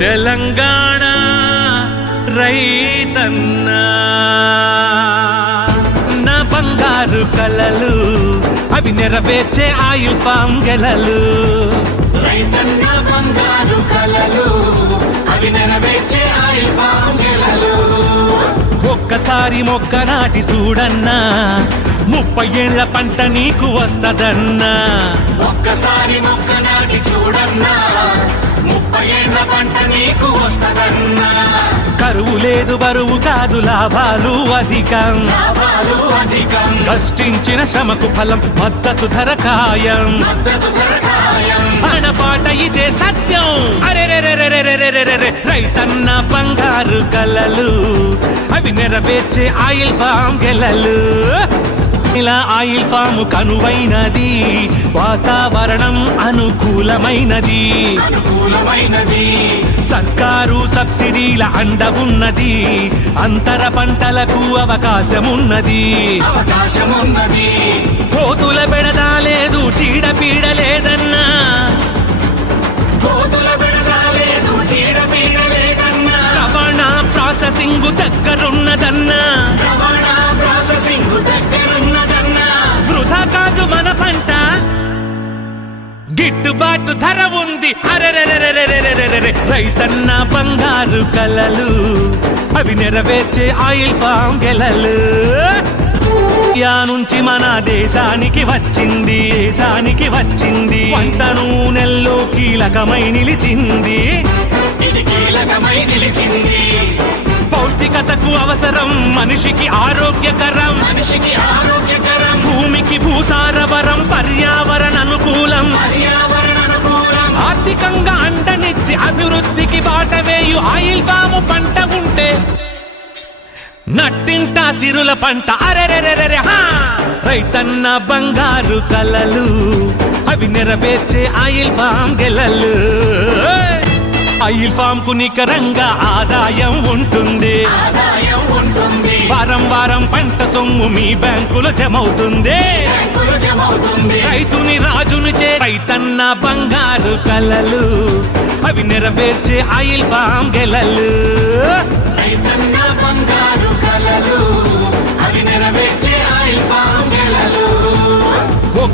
తెలంగాణ రైతన్నా నా బంగారు కలలు అవి నెరవేర్చే ఆయిల్ ఫామ్ గెలలు. రైతన్న బంగారు కలలు అవి నెరవేర్చే ఆయిల్ ఫామ్ గెలలు. ఒక్కసారి మొక్క నాటి చూడన్నా 30 ఏళ్ల పంట నీకు వస్తదన్నా. ఒక్కసారి మొక్క నాటి చూడన్నా 30 ఏళ్ల పంట నీకు వస్తదన్నా. కరువు లేదు బరువు కాదు లాభాలు అధికం. లాభాలు అధికం. కష్టించిన శ్రమకు ఫలం మద్దతు ధర ఖాయం. మద్దతు ధర ఖాయం. ఆనపాట ఇదే సత్యం. అరెరెరెరెరెరెరెరెరె రైతన్న బంగారు కలలు అవి నెరవేర్చే ఆయిల్ ఫామ్ గెలలు. ఇలా ఆయిల్ ఫామ్ కనువైనది, వాతావరణం అనుకూలమైనది. అనుకూలమైనది. సర్కారు సబ్సిడీల అండ ఉన్నది, అంతర పంటలకు అవకాశమున్నది. అవకాశమున్నది. కోతుల బెడద లేదు, చీడపీడ లేదన్నా. కోతుల బెడద లేదు, చీడపీడ లేదన్నా. రవాణా ప్రాసెసింగ్ దగ్గరున్నదన్నా. రవాణా ప్రాసెసింగ్ దగ్గరున్నదన్నా. వృధా కాదు మన పంట, గిట్టుబాటు ధర ఉంది. అరెరెరెరెరెరెరెరె రైతన్న బంగారు కలలు అవి నెరవేర్చే ఆయిల్ ఫామ్ గెలలు. యా నుంచి మన దేశానికి వచ్చింది, దేశానికి వచ్చింది. పంట నూనెల్లో కీలకమై నిలిచింది. ఇది కీలకమై నిలిచింది. పౌష్టికతకు అవసరం, మనిషికి ఆరోగ్యకరం. మనిషికి ఆరోగ్యకరం. భూమికి భూసారవరం, పర్యావరణ అనుకూలం. పర్యావరణ అనుకూలం. ఆర్థికంగా అండనిచ్చి అభివృద్ధికి బాటవేయు ఆయిల్ ఫాము పంట ఉంటే నట్టింట సిరుల పంట. అరెరెరెరెరె రైతన్న బంగారు కలలు అవి నెరవేర్చే ఆయిల్ ఫామ్ గెలలు. ఆయిల్ ఫామ్ కు నికరంగా ఆదాయం ఉంటుంది. ఆదాయం ఉంటుంది. వారం వారం పంట సొమ్ము మీ బ్యాంకులో జమవుతుంది. బ్యాంకులో జమవుతుంది. రైతుని రాజును చే రైతన్న బంగారు కలలు అవి నెరవేర్చే ఆయిల్ ఫామ్ గెలలు. రైతన్న బంగారు కలలు